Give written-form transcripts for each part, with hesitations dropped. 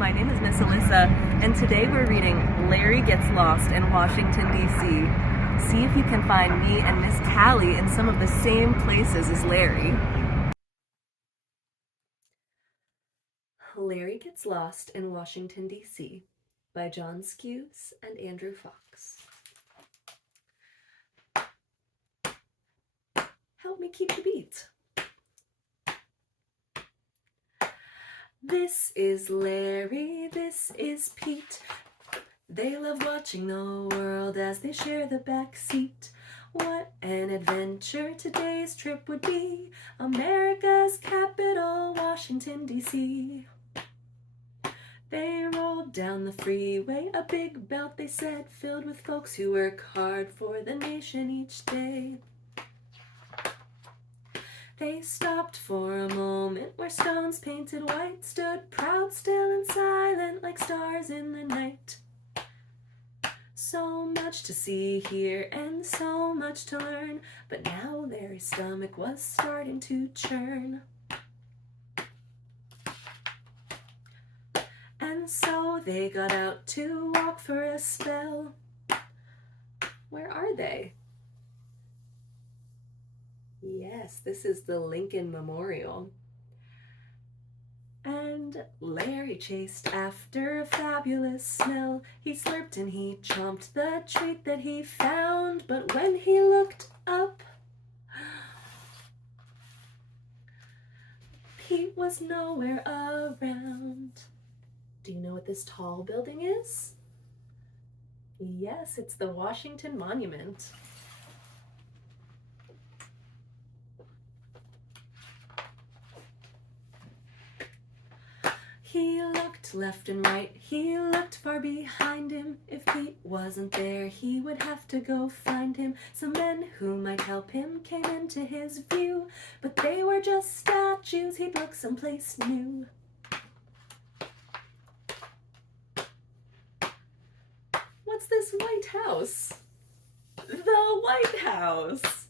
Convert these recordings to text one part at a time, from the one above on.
My name is Miss Allyssa, and today we're reading Larry Gets Lost in Washington, D.C. See if you can find me and Miss Calli in some of the same places as Larry. Larry Gets Lost in Washington, D.C. by John Skewes and Andrew Fox. Help me keep the beat. This is Larry, this is Pete. They love watching the world as they share the back seat. What an adventure today's trip would be. America's capital, Washington, D.C. They rolled down the freeway, a big belt they said, filled with folks who work hard for the nation each day. They stopped for a moment where stones painted white stood proud, still and silent like stars in the night. So much to see here and so much to learn, but now Larry's stomach was starting to churn. And so they got out to walk for a spell. Where are they? Yes, this is the Lincoln Memorial. And Larry chased after a fabulous smell. He slurped and he chomped the treat that he found. But when he looked up, Pete was nowhere around. Do you know what this tall building is? Yes, it's the Washington Monument. He looked left and right, he looked far behind him. If Pete wasn't there, he would have to go find him. Some men who might help him came into his view, but they were just statues, he'd look someplace new. What's this White House? The White House!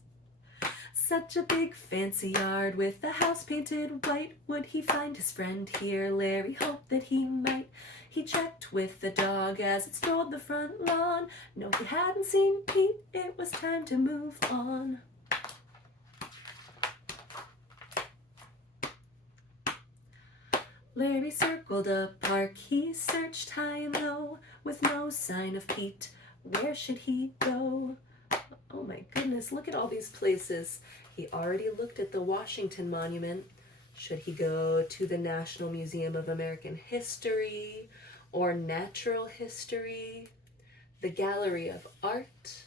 Such a big fancy yard with the house painted white. Would he find his friend here? Larry hoped that he might. He checked with the dog as it strolled the front lawn. No, he hadn't seen Pete. It was time to move on. Larry circled a park. He searched high and low with no sign of Pete. Where should he go? Oh my goodness, look at all these places. He already looked at the Washington Monument. Should he go to the National Museum of American History or Natural History, the Gallery of Art,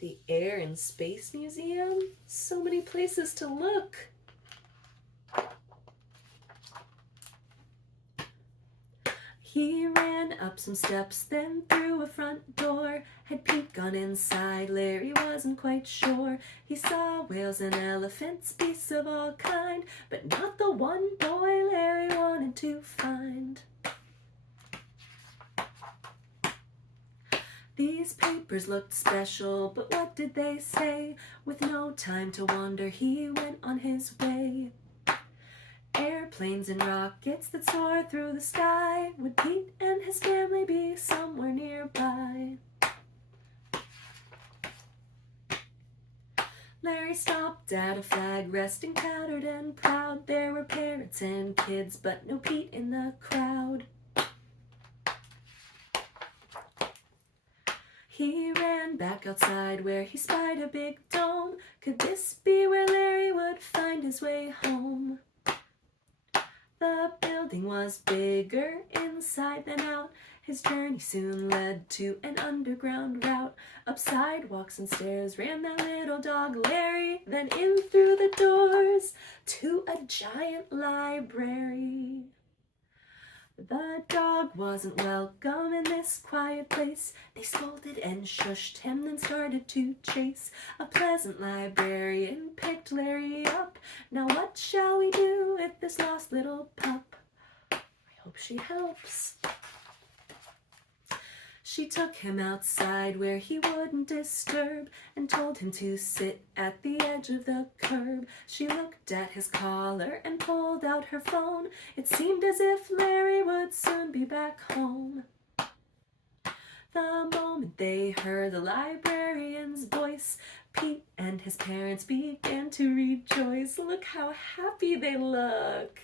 the Air and Space Museum? So many places to look. He ran up some steps, then through a front door. Had Pete gone inside? Larry wasn't quite sure. He saw whales and elephants, beasts of all kind, but not the one boy Larry wanted to find. These papers looked special, but what did they say? With no time to wander, he went on his way. Airplanes and rockets that soar through the sky. Would Pete and his family be somewhere nearby? Larry stopped at a flag resting tattered and proud. There were parents and kids, but no Pete in the crowd. He ran back outside where he spied a big dome. Could this be where Larry would find his way home? The building was bigger inside than out. His journey soon led to an underground route. Up sidewalks and stairs ran that little dog Larry, then in through the doors to a giant library. The dog wasn't welcome in this quiet place. They scolded and shushed him, then started to chase. A pleasant librarian picked Larry up. Now what shall we do with this lost little pup? I hope she helps. She took him outside where he wouldn't disturb and told him to sit at the edge of the curb. She looked at his collar and pulled out her phone. It seemed as if Larry would soon be back home. The moment they heard the librarian's voice, Pete and his parents began to rejoice. Look how happy they look.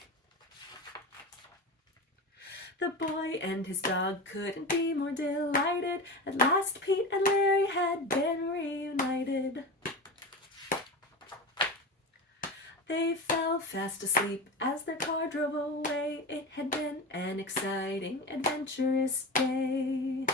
The boy and his dog couldn't be more delighted. At last Pete and Larry had been reunited. They fell fast asleep as their car drove away. It had been an exciting, adventurous day.